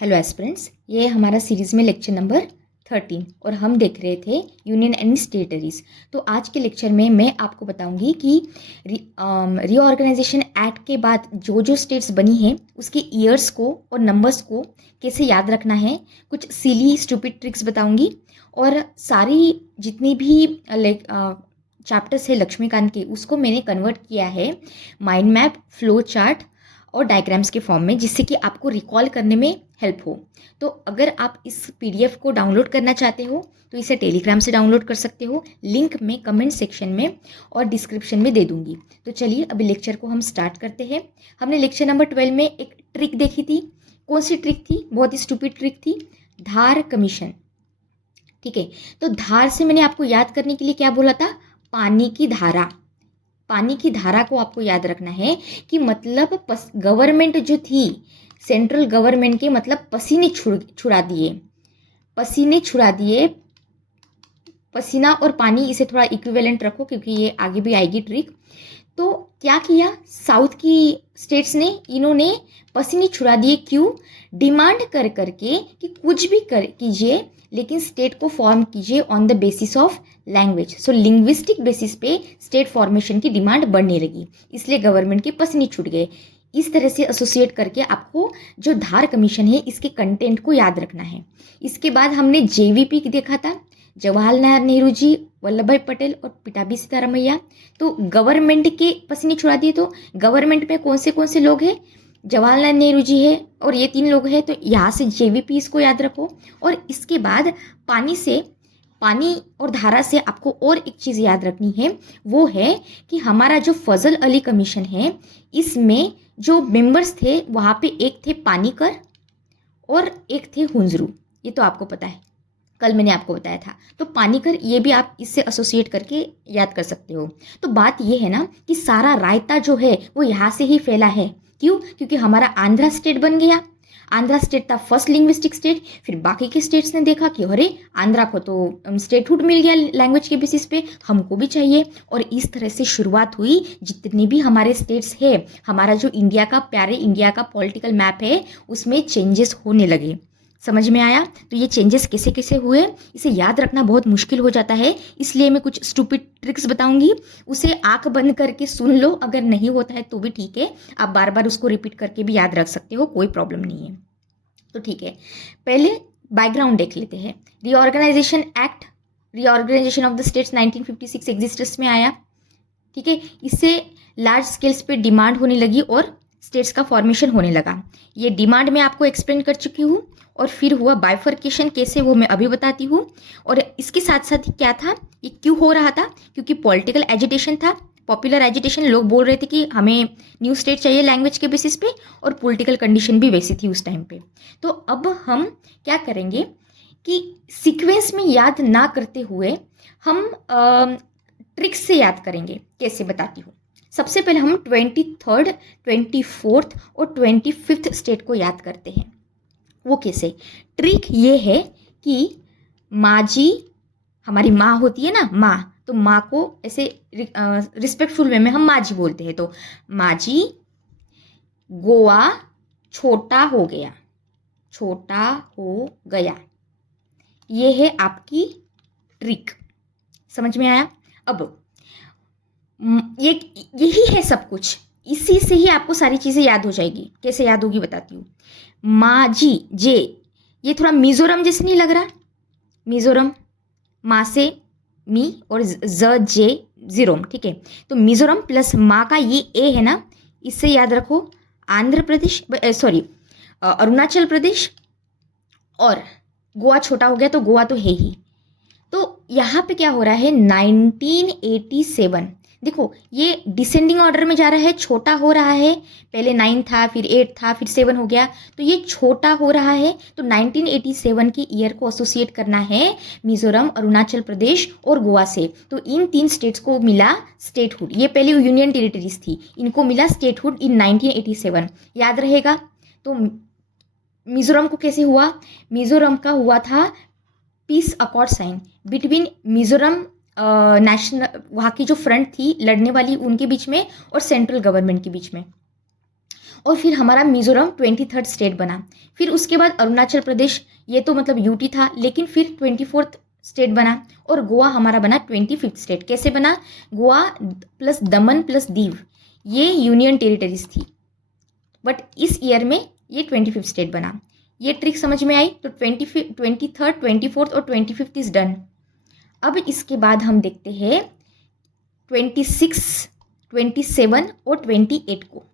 Hello aspirants, ये हमारा series में लेक्चर नंबर 13 और हम देख रहे थे यूनियन एंड टेरिटरीज। तो आज के लेक्चर में मैं आपको बताऊंगी कि रीऑर्गेनाइजेशन एक्ट के बाद जो जो स्टेट्स बनी हैं उसके ईयर्स को और नंबर्स को कैसे याद रखना है। कुछ सिली स्टूपिड ट्रिक्स बताऊंगी और सारी जितनी भी चैप्टर्स है लक्ष्मीकांत के उसको मैंने कन्वर्ट किया है माइंड मैप, फ्लो चार्ट और डायग्राम्स के फॉर्म में, जिससे कि आपको रिकॉल करने में हेल्प हो। तो अगर आप इस पीडीएफ को डाउनलोड करना चाहते हो तो इसे टेलीग्राम से डाउनलोड कर सकते हो। लिंक मैं कमेंट सेक्शन में और डिस्क्रिप्शन में दे दूंगी। तो चलिए अभी लेक्चर को हम स्टार्ट करते हैं। हमने लेक्चर नंबर 12 में एक ट्रिक देखी थी। कौन सी ट्रिक थी? बहुत ही स्टूपिड ट्रिक थी, धार कमीशन। ठीक है, तो धार से मैंने आपको याद करने के लिए क्या बोला था? पानी की धारा। पानी की धारा को आपको याद रखना है कि मतलब गवर्नमेंट जो थी, सेंट्रल गवर्नमेंट के मतलब पसीने छुड़ा दिए, पसीने छुड़ा दिए। पसीना और पानी इसे थोड़ा इक्विवेलेंट रखो क्योंकि ये आगे भी आएगी ट्रिक। तो क्या किया साउथ की स्टेट्स ने? इन्होंने पसीने छुड़ा दिए। क्यों? डिमांड कर करके कि कुछ भी कर कीजिए लेकिन स्टेट को फॉर्म कीजिए on the basis of language. So linguistic basis पे स्टेट फॉर्मेशन की डिमांड बढ़ने लगी, इसलिए गवर्नमेंट के पसीने छूट गए। इस तरह से एसोसिएट करके आपको जो धार कमीशन है इसके कंटेंट को याद रखना है। इसके बाद हमने जेवीपी देखा था, जवाहरलाल नेहरू जी, वल्लभ भाई पटेल और पिटाबी सीतारामैया। तो गवर्नमेंट के पसीने छुड़ा दिए। तो गवर्नमेंट में कौन से लोग हैं? जवाहरलाल नेहरू जी है और ये 3 लोग हैं। तो यहाँ से जेवीपी इसको याद रखो। और इसके बाद पानी और धारा से आपको और एक चीज़ याद रखनी है, वो है कि हमारा जो फजल अली कमीशन है इसमें जो मेंबर्स थे वहाँ पे एक थे पानीकर और एक थे हुंजरू। ये तो आपको पता है, कल मैंने आपको बताया था। तो पानीकर ये भी आप इससे एसोसिएट करके याद कर सकते हो। तो बात ये है ना कि सारा रायता जो है वो यहाँ से ही फैला है। क्यों? क्योंकि हमारा आंध्रा स्टेट बन गया। आंध्रा स्टेट था फर्स्ट लिंग्विस्टिक स्टेट। फिर बाकी के स्टेट्स ने देखा कि अरे आंध्रा को तो स्टेटहुड मिल गया लैंग्वेज के बेसिस पे, हमको भी चाहिए। और इस तरह से शुरुआत हुई। जितने भी हमारे स्टेट्स है, हमारा जो इंडिया का प्यारे इंडिया का पॉलिटिकल मैप है उसमें चेंजेस होने लगे। समझ में आया? तो ये चेंजेस कैसे कैसे हुए इसे याद रखना बहुत मुश्किल हो जाता है, इसलिए मैं कुछ स्टूपिड ट्रिक्स बताऊंगी। उसे आंख बंद करके सुन लो, अगर नहीं होता है तो भी ठीक है, आप बार बार उसको रिपीट करके भी याद रख सकते हो, कोई प्रॉब्लम नहीं है। तो ठीक है, पहले बैकग्राउंड देख लेते हैं। Reorganisation act, reorganisation of the states 1956 existence में आया। ठीक है, इससे लार्ज स्केल्स पे डिमांड होने लगी और स्टेट्स का फॉर्मेशन होने लगा। ये डिमांड मैं आपको एक्सप्लेन कर चुकी हूँ। और फिर हुआ बाइफर्केशन, कैसे वो मैं अभी बताती हूँ। और इसके साथ साथ क्या था, ये क्यों हो रहा था? क्योंकि पॉलिटिकल एजिटेशन था, पॉपुलर एजिटेशन। लोग बोल रहे थे कि हमें न्यू स्टेट चाहिए लैंग्वेज के बेसिस पे, और पॉलिटिकल कंडीशन भी वैसी थी उस टाइम पे। तो अब हम क्या करेंगे कि सीक्वेंस में याद ना करते हुए हम ट्रिक्स से याद करेंगे। कैसे बताती हूँ। सबसे पहले हम 23rd, 24th और 25th स्टेट को याद करते हैं। वो कैसे? ट्रिक ये है कि माँ जी, हमारी माँ होती है ना, माँ, तो माँ को ऐसे रिस्पेक्टफुल वे में हम माँ जी बोलते हैं। तो माँ जी, गोवा छोटा हो गया, छोटा हो गया। ये है आपकी ट्रिक। समझ में आया? अब ये यही है सब कुछ, इसी से ही आपको सारी चीज़ें याद हो जाएगी। कैसे याद होगी बताती हूँ। माँ जी, जे, ये थोड़ा मिजोरम जैसे नहीं लग रहा? मिजोरम, माँ से मी और ज जे जीरोम। ठीक है, तो मिजोरम प्लस माँ का ये ए है ना, इससे याद रखो आंध्र प्रदेश, सॉरी अरुणाचल प्रदेश। और गोवा छोटा हो गया तो गोवा तो है ही। तो यहाँ पे क्या हो रहा है, 1987। देखो ये डिसेंडिंग ऑर्डर में जा रहा है, छोटा हो रहा है। पहले 9 था, फिर 8 था, फिर 7 हो गया, तो ये छोटा हो रहा है। तो 1987 की ईयर को एसोसिएट करना है मिजोरम, अरुणाचल प्रदेश और गोवा से। तो इन 3 स्टेट्स को मिला स्टेटहुड। ये पहले यूनियन टेरिटरीज थी, इनको मिला स्टेटहुड इन 1987। याद रहेगा? तो मिजोरम को कैसे हुआ? मिजोरम का हुआ था peace accord sign between Mizoram national, वहाँ की जो फ्रंट थी लड़ने वाली उनके बीच में, और सेंट्रल गवर्नमेंट के बीच में। और फिर हमारा मिजोरम 23rd स्टेट बना। फिर उसके बाद अरुणाचल प्रदेश, ये तो मतलब यूटी था, लेकिन फिर 24th स्टेट बना। और गोवा हमारा बना 25th स्टेट। कैसे बना? गोवा प्लस दमन प्लस दीव ये यूनियन टेरिटरीज थी, बट इस ईयर में ये 25th स्टेट बना। ये ट्रिक समझ में आई? तो 23rd 24th और 25th इज डन। अब इसके बाद हम देखते हैं 26, 27 और 28 को।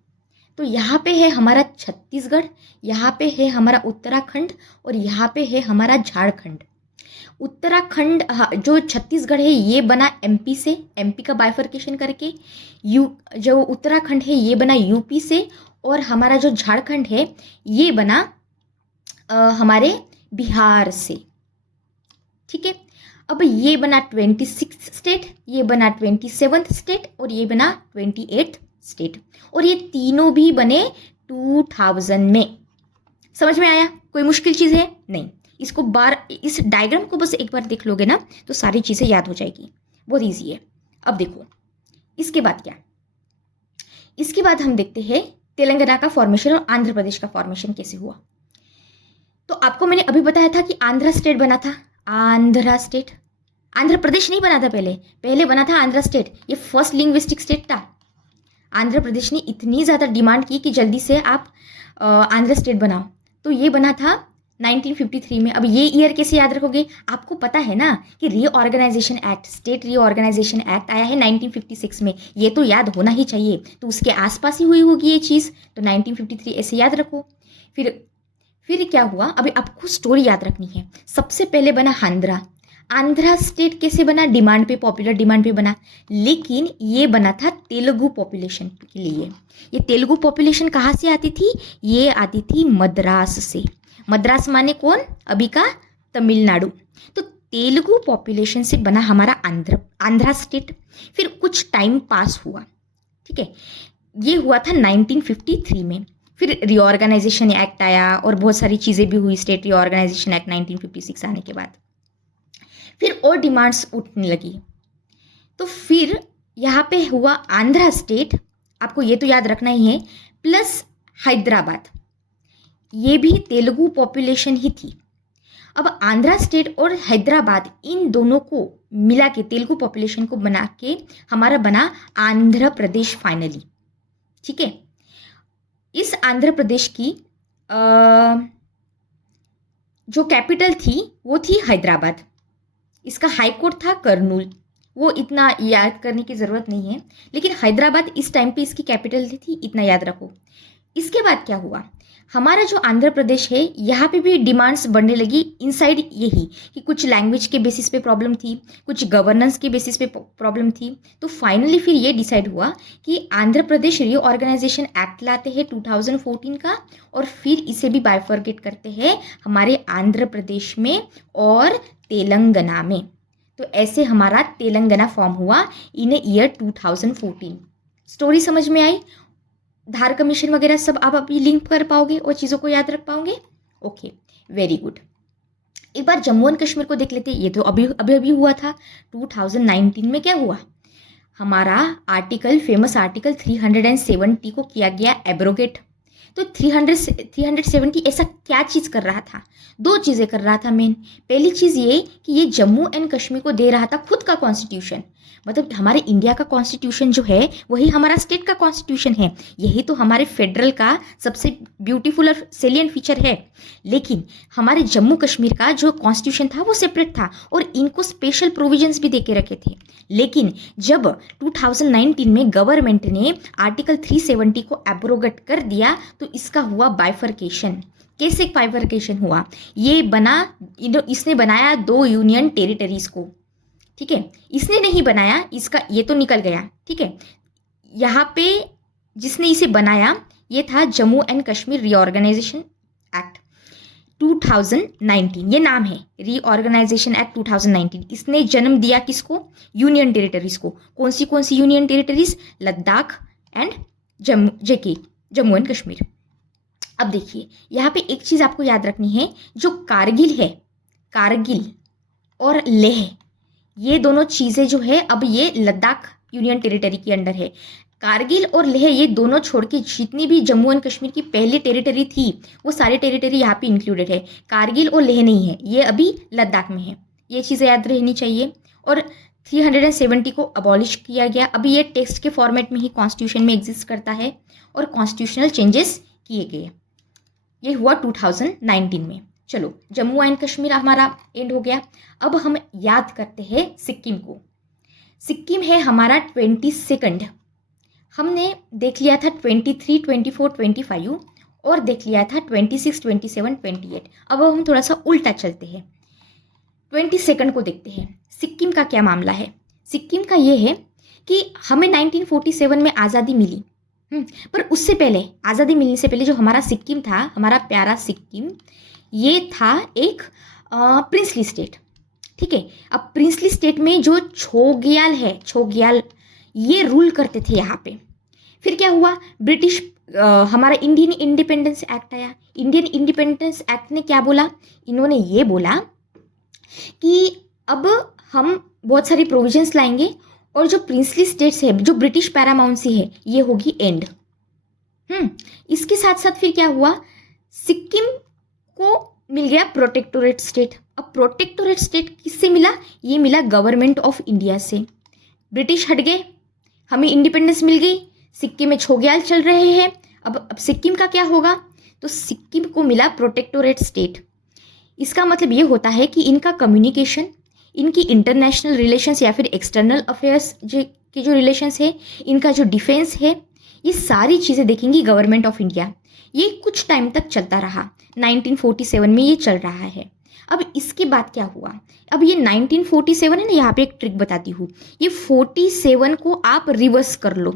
तो यहाँ पे है हमारा छत्तीसगढ़, यहाँ पे है हमारा उत्तराखंड और यहाँ पे है हमारा झारखंड। उत्तराखंड जो छत्तीसगढ़ है ये बना एमपी से, एमपी का बाइफर्केशन करके। जो उत्तराखंड है ये बना यूपी से, और हमारा जो झारखंड है ये बना हमारे बिहार से। ठीक है, अब ये बना 26th स्टेट, ये बना 27th स्टेट और ये बना 28th स्टेट। और ये तीनों भी बने 2000 में। समझ में आया? कोई मुश्किल चीज़ है? नहीं। इसको इस डायग्राम को बस एक बार देख लोगे ना तो सारी चीज़ें याद हो जाएगी, बहुत ईजी है। अब देखो इसके बाद क्या, इसके बाद हम देखते हैं तेलंगाना का फॉर्मेशन और आंध्र प्रदेश का फॉर्मेशन कैसे हुआ। तो आपको मैंने अभी बताया था कि आंध्र स्टेट बना था, आंध्र स्टेट। आंध्र प्रदेश नहीं बना था पहले बना था आंध्र स्टेट। ये फर्स्ट लिंग्विस्टिक स्टेट था। आंध्र प्रदेश ने इतनी ज़्यादा डिमांड की कि जल्दी से आप आंध्र स्टेट बनाओ, तो ये बना था 1953 में। अब ये ईयर कैसे याद रखोगे? आपको पता है ना कि reorganisation act, state reorganisation act आया है 1956 में। ये तो याद होना ही चाहिए, तो उसके आसपास ही हुई होगी ये चीज़, तो 1953 ऐसे याद रखो। फिर क्या हुआ? अभी आपको स्टोरी याद रखनी है। सबसे पहले बना आंध्रा। आंध्रा स्टेट कैसे बना? डिमांड पे, पॉपुलर डिमांड पे बना, लेकिन ये बना था तेलुगु पॉपुलेशन के लिए। ये तेलुगु पॉपुलेशन कहाँ से आती थी? ये आती थी मद्रास से। मद्रास माने कौन? अभी का तमिलनाडु। तो तेलुगु पॉपुलेशन से बना हमारा आंध्रा स्टेट। फिर कुछ टाइम पास हुआ, ठीक है, ये हुआ था 1953 में। फिर रीऑर्गेनाइजेशन एक्ट आया और बहुत सारी चीज़ें भी हुई स्टेट रीऑर्गेनाइजेशन एक्ट 1956 आने के बाद। फिर और डिमांड्स उठने लगी, तो फिर यहाँ पे हुआ आंध्रा स्टेट, आपको ये तो याद रखना ही है, प्लस हैदराबाद, ये भी तेलुगु पॉपुलेशन ही थी। अब आंध्रा स्टेट और हैदराबाद इन दोनों को मिला के, तेलुगु पॉपुलेशन को बना के हमारा बना आंध्र प्रदेश फाइनली। ठीक है, इस आंध्र प्रदेश की जो कैपिटल थी वो थी हैदराबाद। इसका हाई कोर्ट था कर्नूल, वो इतना याद करने की ज़रूरत नहीं है, लेकिन हैदराबाद इस टाइम पे इसकी कैपिटल थी, इतना याद रखो। इसके बाद क्या हुआ? हमारा जो आंध्र प्रदेश है यहाँ पे भी डिमांड्स बढ़ने लगी इनसाइड यही, कि कुछ लैंग्वेज के बेसिस पे प्रॉब्लम थी, कुछ गवर्नेंस के बेसिस पे प्रॉब्लम थी। तो फाइनली फिर ये डिसाइड हुआ कि आंध्र प्रदेश रीऑर्गेनाइजेशन एक्ट लाते हैं 2014 का, और फिर इसे भी बाइफर्केट करते हैं हमारे आंध्र प्रदेश में और तेलंगाना में। तो ऐसे हमारा तेलंगाना फॉर्म हुआ इन ईयर 2014। स्टोरी समझ में आई? धार कमीशन वगैरह सब आप अभी लिंक कर पाओगे और चीज़ों को याद रख पाओगे? Okay, very good. एक बार जम्मू एंड कश्मीर को देख लेते। ये तो अभी हुआ था 2019 में। क्या हुआ? हमारा आर्टिकल, फेमस आर्टिकल 370 को किया गया एब्रोगेट। तो 370 ऐसा क्या चीज़ कर रहा था? दो चीज़ें कर रहा था मेन। पहली चीज़ ये कि ये जम्मू एंड कश्मीर को दे रहा था खुद का कॉन्स्टिट्यूशन, मतलब हमारे इंडिया का कॉन्स्टिट्यूशन जो है वही हमारा स्टेट का कॉन्स्टिट्यूशन है। यही तो हमारे फेडरल का सबसे ब्यूटीफुल और सेलियंट फीचर है। लेकिन हमारे जम्मू कश्मीर का जो कॉन्स्टिट्यूशन था वो सेपरेट था और इनको स्पेशल प्रोविजंस भी दे के रखे थे। लेकिन जब 2019 में गवर्नमेंट ने आर्टिकल 370 को एब्रोगेट कर दिया तो इसका हुआ बाइफर्केशन। कैसे बाइफर्केशन हुआ? ये बना, इसने बनाया दो यूनियन टेरिटरीज को। ठीक है, इसने नहीं बनाया, इसका ये तो निकल गया। ठीक है, यहाँ पे जिसने इसे बनाया ये था Jammu and Kashmir reorganisation act 2019, ये नाम है रीऑर्गेनाइजेशन एक्ट 2019। इसने जन्म दिया किसको? यूनियन टेरिटरीज को। कौन सी union territories? Ladakh and Jammu and Kashmir. अब देखिए यहाँ पे एक चीज़ आपको याद रखनी है, जो कारगिल है, कारगिल और लेह, ये दोनों चीज़ें जो है अब ये लद्दाख यूनियन टेरिटरी के अंडर है। कारगिल और लेह ये दोनों छोड़ के जितनी भी जम्मू एंड कश्मीर की पहली टेरिटरी थी वो सारी टेरिटरी यहाँ पे इंक्लूडेड है। कारगिल और लेह नहीं है, ये अभी लद्दाख में है। ये चीज़ें याद रहनी चाहिए। और 370 को अबॉलिश किया गया। अभी ये टेक्स्ट के फॉर्मेट में ही कॉन्स्टिट्यूशन में एग्जिस्ट करता है और कॉन्स्टिट्यूशनल चेंजेस किए गए। ये हुआ 2019 में। चलो, जम्मू एंड कश्मीर हमारा एंड हो गया। अब हम याद करते हैं सिक्किम को। सिक्किम है हमारा 22nd। हमने देख लिया था 23, 24, 25 और देख लिया था 26, 27, 28। अब हम थोड़ा सा उल्टा चलते हैं, 22nd को देखते हैं। सिक्किम का क्या मामला है? सिक्किम का ये है कि हमें 1947 में आज़ादी मिली, पर उससे पहले, आज़ादी मिलने से पहले जो हमारा सिक्किम था, हमारा प्यारा सिक्किम, ये था एक प्रिंसली स्टेट। ठीक है, अब प्रिंसली स्टेट में जो छोग्याल है, छोग्याल ये रूल करते थे यहाँ पे। फिर क्या हुआ? ब्रिटिश हमारा इंडियन इंडिपेंडेंस एक्ट आया। इंडियन इंडिपेंडेंस एक्ट ने क्या बोला? इन्होंने ये बोला कि अब हम बहुत सारी प्रोविजंस लाएंगे और जो प्रिंसली स्टेट्स है, जो ब्रिटिश पैरामाउंसी है, ये होगी एंड। इसके साथ साथ फिर क्या हुआ? सिक्किम को मिल गया प्रोटेक्टोरेट स्टेट। अब प्रोटेक्टोरेट स्टेट किससे मिला? ये मिला गवर्नमेंट ऑफ इंडिया से। ब्रिटिश हट गए, हमें इंडिपेंडेंस मिल गई, सिक्किम में छोग्याल चल रहे हैं। अब सिक्किम का क्या होगा? तो सिक्किम को मिला प्रोटेक्टोरेट स्टेट। इसका मतलब ये होता है कि इनका कम्युनिकेशन, इनकी इंटरनेशनल रिलेशंस या फिर एक्सटर्नल अफेयर्स के जो रिलेशंस है, इनका जो डिफेंस है, ये सारी चीज़ें देखेंगी गवर्नमेंट ऑफ इंडिया। ये कुछ टाइम तक चलता रहा, 1947 में ये चल रहा है। अब इसके बाद क्या हुआ? अब ये 1947 है ना, यहाँ पे एक ट्रिक बताती हूँ। ये 47 को आप रिवर्स कर लो,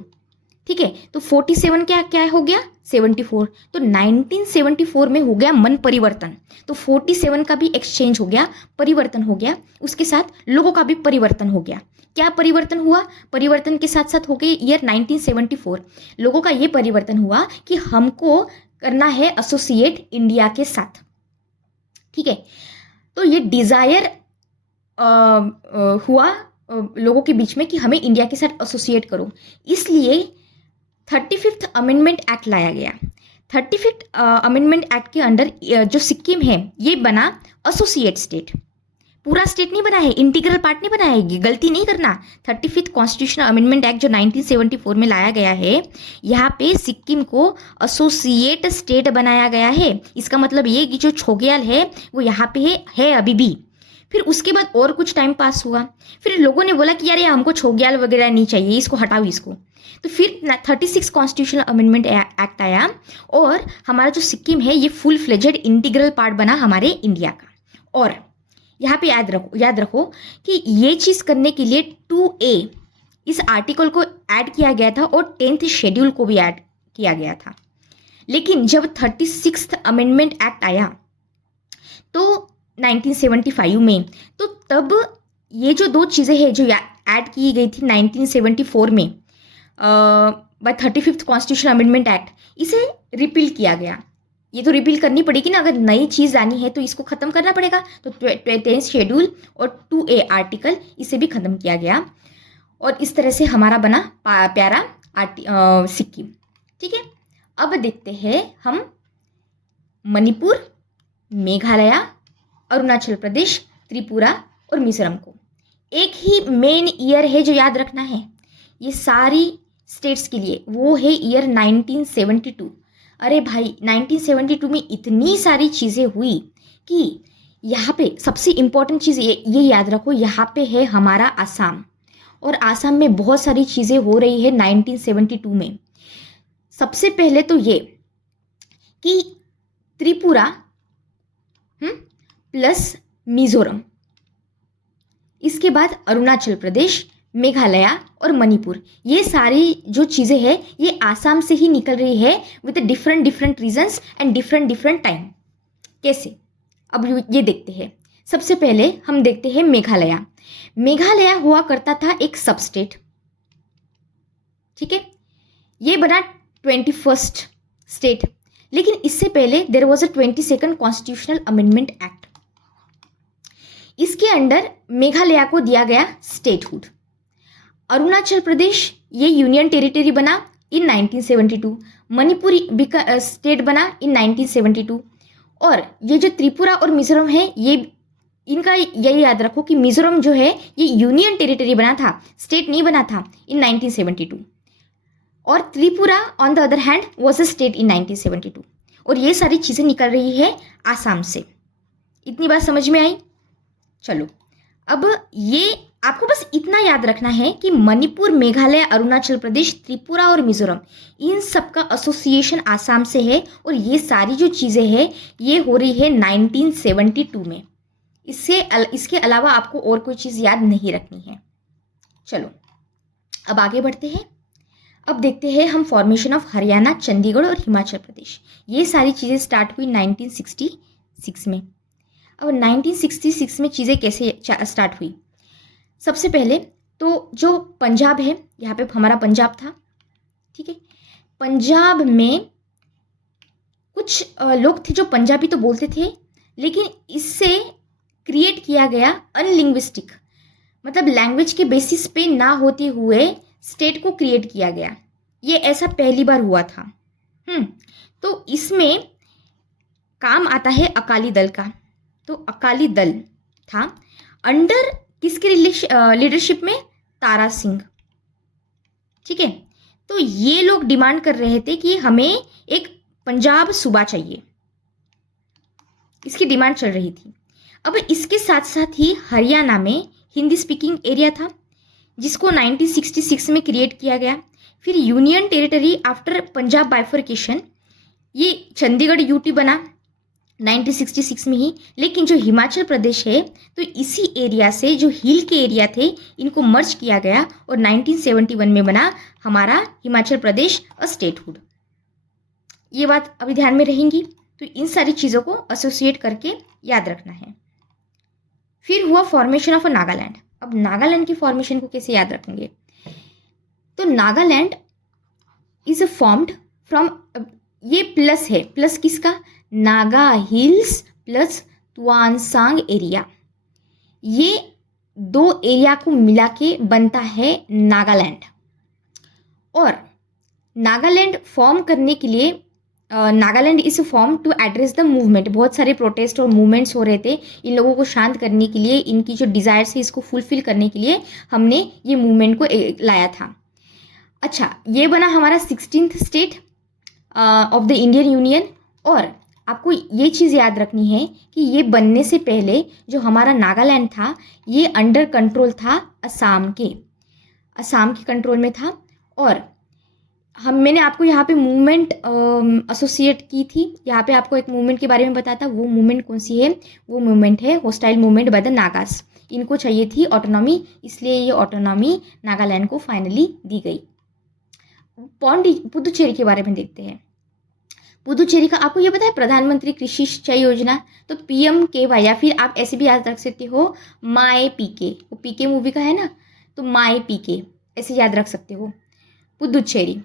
ठीक है? तो 47 क्या क्या हो गया? 74। तो 1974 में हो गया मन परिवर्तन। तो 47 का भी एक्सचेंज हो गया, परिवर्तन हो गया, उसके साथ लोगों का भी परिवर्तन हो गया। क्या परिवर्तन हुआ? परिवर्तन के साथ साथ हो गए ईयर 1974। लोगों का ये परिवर्तन हुआ कि हमको करना है एसोसिएट इंडिया के साथ, ठीक है? तो ये डिज़ायर हुआ लोगों के बीच में कि हमें इंडिया के साथ एसोसिएट करो, इसलिए 35th अमेंडमेंट एक्ट लाया गया। 35th अमेंडमेंट एक्ट के अंडर जो सिक्किम है ये बना एसोसिएट स्टेट। पूरा स्टेट नहीं बना है, इंटीग्रल पार्ट नहीं बना है, गलती नहीं करना। 35th कॉन्स्टिट्यूशनल अमेंडमेंट एक्ट जो 1974 में लाया गया है, यहाँ पे सिक्किम को एसोसिएट स्टेट बनाया गया है। इसका मतलब ये कि जो छोग्याल है वो यहाँ पे है अभी भी। फिर उसके बाद और कुछ टाइम पास हुआ, फिर लोगों ने बोला कि यार ये हमको छोग्याल वगैरह नहीं चाहिए, इसको हटाओ इसको। तो फिर 36 कॉन्स्टिट्यूशनल अमेंडमेंट एक्ट आया और हमारा जो सिक्किम है ये फुल फ्लेजेड इंटीग्रल पार्ट बना हमारे इंडिया का। और यहाँ पे याद रखो कि ये चीज़ करने के लिए 2A इस आर्टिकल को ऐड किया गया था और 10th शेड्यूल को भी ऐड किया गया था। लेकिन जब 36th अमेंडमेंट एक्ट आया तो 1975 में, तो तब ये जो दो चीज़ें हैं जो ऐड की गई थी 1974 में by 35th constitutional amendment act, इसे रिपील किया गया। ये तो रिपील करनी पड़ेगी ना, अगर नई चीज़ लानी है तो इसको ख़त्म करना पड़ेगा। तो 10th शेड्यूल और 2A आर्टिकल इसे भी ख़त्म किया गया और इस तरह से हमारा बना प्यारा सिक्किम, ठीक है? अब देखते हैं हम मणिपुर, मेघालय, अरुणाचल प्रदेश, त्रिपुरा और मिजोरम को। एक ही मेन ईयर है जो याद रखना है ये सारी स्टेट्स के लिए, वो है ईयर 1972। अरे भाई 1972 में इतनी सारी चीज़ें हुई कि यहाँ पे सबसे इम्पॉर्टेंट चीज़ ये याद रखो, यहाँ पे है हमारा आसाम, और आसाम में बहुत सारी चीज़ें हो रही है 1972 में। सबसे पहले तो ये कि त्रिपुरा प्लस मिजोरम, इसके बाद अरुणाचल प्रदेश, मेघालय और मणिपुर, ये सारी जो चीज़ें हैं ये आसाम से ही निकल रही है with different reasons and different time. कैसे? अब ये देखते हैं। सबसे पहले हम देखते हैं मेघालय। मेघालय हुआ करता था एक सब स्टेट, ठीक है? ये बना 21st स्टेट, लेकिन इससे पहले there was a 22nd constitutional amendment act. इसके अंडर मेघालय को दिया गया स्टेटहुड। अरुणाचल प्रदेश ये यूनियन टेरिटरी बना इन 1972, मणिपुर स्टेट बना इन 1972, और ये जो त्रिपुरा और मिजोरम है ये इनका यही याद रखो कि मिजोरम जो है ये यूनियन टेरिटरी बना था, स्टेट नहीं बना था इन 1972, और Tripura on the other hand was a state in 1972। और ये सारी चीज़ें निकल रही है आसाम से। इतनी बात समझ में आई? चलो, अब ये आपको बस इतना याद रखना है कि मणिपुर, मेघालय, अरुणाचल प्रदेश, त्रिपुरा और मिजोरम, इन सब का एसोसिएशन आसाम से है, और ये सारी जो चीज़ें हैं ये हो रही है 1972 में। इसके अलावा आपको और कोई चीज़ याद नहीं रखनी है। चलो अब आगे बढ़ते हैं। अब देखते हैं हम फॉर्मेशन ऑफ हरियाणा, चंडीगढ़ और हिमाचल प्रदेश। ये सारी चीज़ें स्टार्ट हुई 1966 में। अब 1966 में चीज़ें कैसे स्टार्ट हुई? सबसे पहले तो जो पंजाब है, यहाँ पे हमारा पंजाब था, ठीक है। पंजाब में कुछ लोग थे जो पंजाबी तो बोलते थे, लेकिन इससे क्रिएट किया गया अनलिंग्विस्टिक, मतलब लैंग्वेज के बेसिस पे ना होते हुए स्टेट को क्रिएट किया गया। ये ऐसा पहली बार हुआ था। तो इसमें काम आता है अकाली दल का। तो अकाली दल था अंडर किसके लीडरशिप में? तारा सिंह, ठीक है। तो ये लोग डिमांड कर रहे थे कि हमें एक पंजाब सूबा चाहिए, इसकी डिमांड चल रही थी। अब इसके साथ साथ ही हरियाणा में हिंदी स्पीकिंग एरिया था, जिसको 1966 में क्रिएट किया गया। फिर union territory after Punjab bifurcation, ये चंडीगढ़ यूटी बना 1966 में ही। लेकिन जो हिमाचल प्रदेश है तो इसी एरिया से जो हिल के एरिया थे इनको मर्ज किया गया, और 1971 में बना हमारा हिमाचल प्रदेश अ स्टेटहुड। ये बात अभी ध्यान में रहेंगी, तो इन सारी चीज़ों को एसोसिएट करके याद रखना है। फिर हुआ फॉर्मेशन ऑफ अ नागालैंड। अब नागालैंड की फॉर्मेशन को कैसे याद रखेंगे? तो नागालैंड इज फॉर्म्ड फ्रॉम, ये प्लस है, प्लस किसका? नागा हिल्स प्लस तुआनसांग एरिया, ये दो एरिया को मिला के बनता है नागालैंड। और नागालैंड फॉर्म करने के लिए Nagaland is form to address the movement. बहुत सारे प्रोटेस्ट और मूवमेंट्स हो रहे थे, इन लोगों को शांत करने के लिए, इनकी जो डिज़ायर्स है इसको फुलफिल करने के लिए हमने ये मूवमेंट को लाया था। अच्छा, ये बना हमारा 16th state of the Indian union. और आपको ये चीज़ याद रखनी है कि ये बनने से पहले जो हमारा नागालैंड था ये अंडर कंट्रोल था असम के कंट्रोल में था। और मैंने आपको यहाँ पे मूवमेंट एसोसिएट की थी, यहाँ पे आपको एक मूवमेंट के बारे में बताया था। वो मूवमेंट कौन सी है? वो मूवमेंट है hostile movement by the Nagas. इनको चाहिए थी ऑटोनॉमी, इसलिए ये ऑटोनॉमी नागालैंड को फाइनली दी गई। पुदुचेरी के बारे में देखते हैं। पुदुचेरी का आपको ये पता है प्रधानमंत्री कृषि सिंचाई योजना, तो PMKY, या फिर आप ऐसे भी याद रख सकते हो माई पीके, वो पीके मूवी का है ना, तो माई पीके ऐसे याद रख सकते हो। पुदुचेरी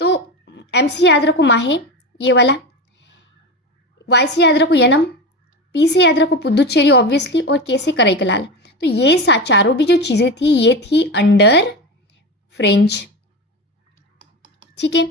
तो M से याद रखो माहे, ये वाला, Y से याद रखो यनम, P से याद रखो पुदुचेरी ऑब्वियसली, और K से कराईकलाल। तो ये चारों भी जो चीज़ें थी ये थी अंडर फ्रेंच, ठीक है।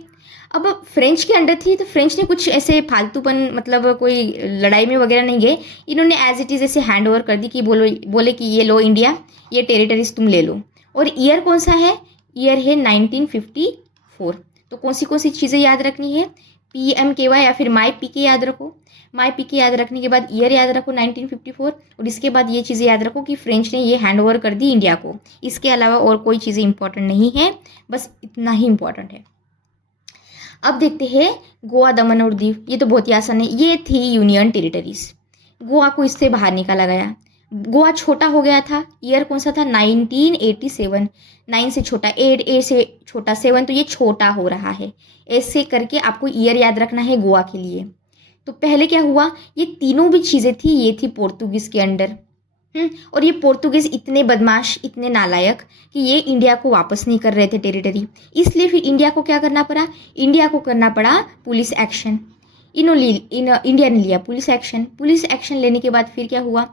अब फ्रेंच के अंडर थी, तो फ्रेंच ने कुछ ऐसे फालतूपन, मतलब कोई लड़ाई में वगैरह नहीं गए, इन्होंने एज इट इज़ ऐसे हैंड ओवर कर दी कि बोले कि ये लो इंडिया, ये टेरिटरीज तुम ले लो। और ईयर कौन सा है? ईयर है 1954। तो कौन सी चीज़ें याद रखनी है? PMKY या फिर माई पीके याद रखो। माई पीके याद रखने के बाद ईयर याद रखो 1954, और इसके बाद ये चीज़ें याद रखो कि फ्रेंच ने ये हैंड ओवर कर दी इंडिया को। इसके अलावा और कोई चीज़ें इंपॉर्टेंट नहीं है, बस इतना ही इंपॉर्टेंट है। अब देखते हैं गोवा, दमन और दीव। ये तो बहुत ही आसान है, ये थी यूनियन टेरिटरीज। गोवा को इससे बाहर निकाला गया। गोवा छोटा हो गया था, ईयर कौन सा था? 1987। 9 से छोटा 8, 8 से छोटा 7, तो ये छोटा हो रहा है। ऐसे करके आपको ईयर याद रखना है गोवा के लिए। तो पहले क्या हुआ, ये तीनों भी चीज़ें थी, ये थी पोर्तुगीज़ के अंडर। और ये पोर्तुगीज़ इतने बदमाश, इतने नालायक कि ये इंडिया को वापस नहीं कर रहे थे टेरिटरी। इसलिए फिर इंडिया को क्या करना पड़ा? इंडिया को करना पड़ा पुलिस एक्शन। इंडिया ने लिया पुलिस एक्शन। पुलिस एक्शन लेने के बाद फिर क्या हुआ?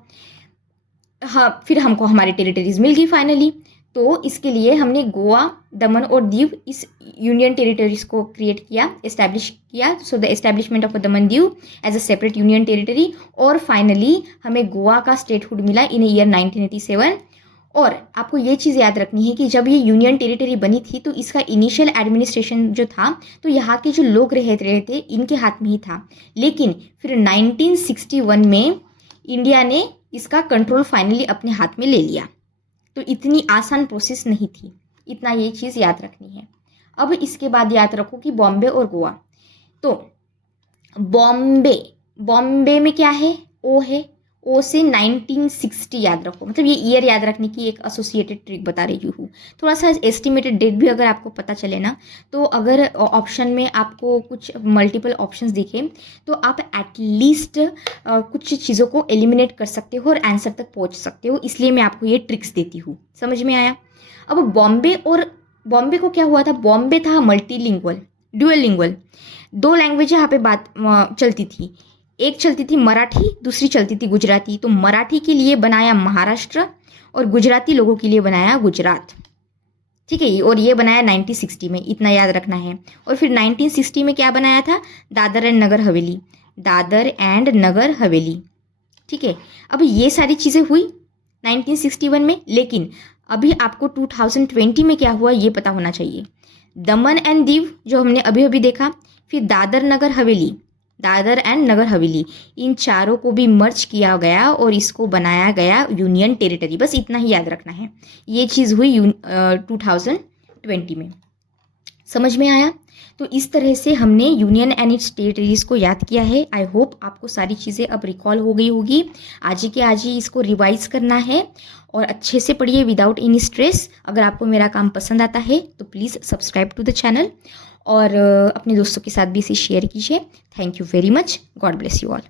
हाँ, फिर हमको हमारी टेरिटरीज मिल गई फाइनली। तो इसके लिए हमने गोवा, दमन और दीव इस यूनियन टेरिटरीज को क्रिएट किया, इस्टेब्लिश किया। So the establishment of Daman Diu as a separate union territory. और फाइनली हमें गोवा का स्टेटहुड मिला इन ईयर 1987। और आपको ये चीज़ याद रखनी है कि जब ये यूनियन टेरिटरी बनी थी तो इसका इनिशियल एडमिनिस्ट्रेशन जो था तो यहाँ के जो लोग रह रहे थे इनके हाथ में ही था। लेकिन फिर 1961 में इंडिया ने इसका कंट्रोल फाइनली अपने हाथ में ले लिया। तो इतनी आसान प्रोसेस नहीं थी, इतना ये चीज़ याद रखनी है। अब इसके बाद याद रखो कि बॉम्बे और गोवा। तो बॉम्बे में क्या है, ओ है, ओ से 1960 याद रखो, मतलब ये ईयर याद रखने की एक एसोसिएटेड ट्रिक बता रही हूँ। थोड़ा सा एस्टिमेटेड डेट भी अगर आपको पता चले ना, तो अगर ऑप्शन में आपको कुछ मल्टीपल ऑप्शंस दिखे तो आप एटलीस्ट कुछ चीज़ों को एलिमिनेट कर सकते हो और आंसर तक पहुँच सकते हो, इसलिए मैं आपको ये ट्रिक्स देती हूँ। समझ में आया? अब बॉम्बे को क्या हुआ था, बॉम्बे था मल्टीलिंगुअल, ड्यूअल लिंगुअल, 2 लैंग्वेज यहाँ पे बात चलती थी। एक चलती थी मराठी, दूसरी चलती थी गुजराती। तो मराठी के लिए बनाया महाराष्ट्र और गुजराती लोगों के लिए बनाया गुजरात। ठीक है, और ये बनाया 1960 में, इतना याद रखना है। और फिर 1960 में क्या बनाया था, दादर एंड नगर हवेली, दादर एंड नगर हवेली। ठीक है, अब ये सारी चीज़ें हुई 1961 में। लेकिन अभी आपको 2020 में क्या हुआ ये पता होना चाहिए। दमन एंड दीव जो हमने अभी अभी देखा, फिर दादर एंड नगर हवेली, इन चारों को भी मर्ज किया गया और इसको बनाया गया यूनियन टेरिटरी। बस इतना ही याद रखना है। ये चीज़ हुई 2020 में। समझ में आया? तो इस तरह से हमने यूनियन एंड इट्स टेरिटरीज को याद किया है। आई होप आपको सारी चीज़ें अब रिकॉल हो गई होगी। आज ही इसको रिवाइज करना है और अच्छे से पढ़िए विदाउट एनी स्ट्रेस। अगर आपको मेरा काम पसंद आता है तो please subscribe to the channel और अपने दोस्तों के साथ भी इसे शेयर कीजिए। Thank you very much. God bless you all.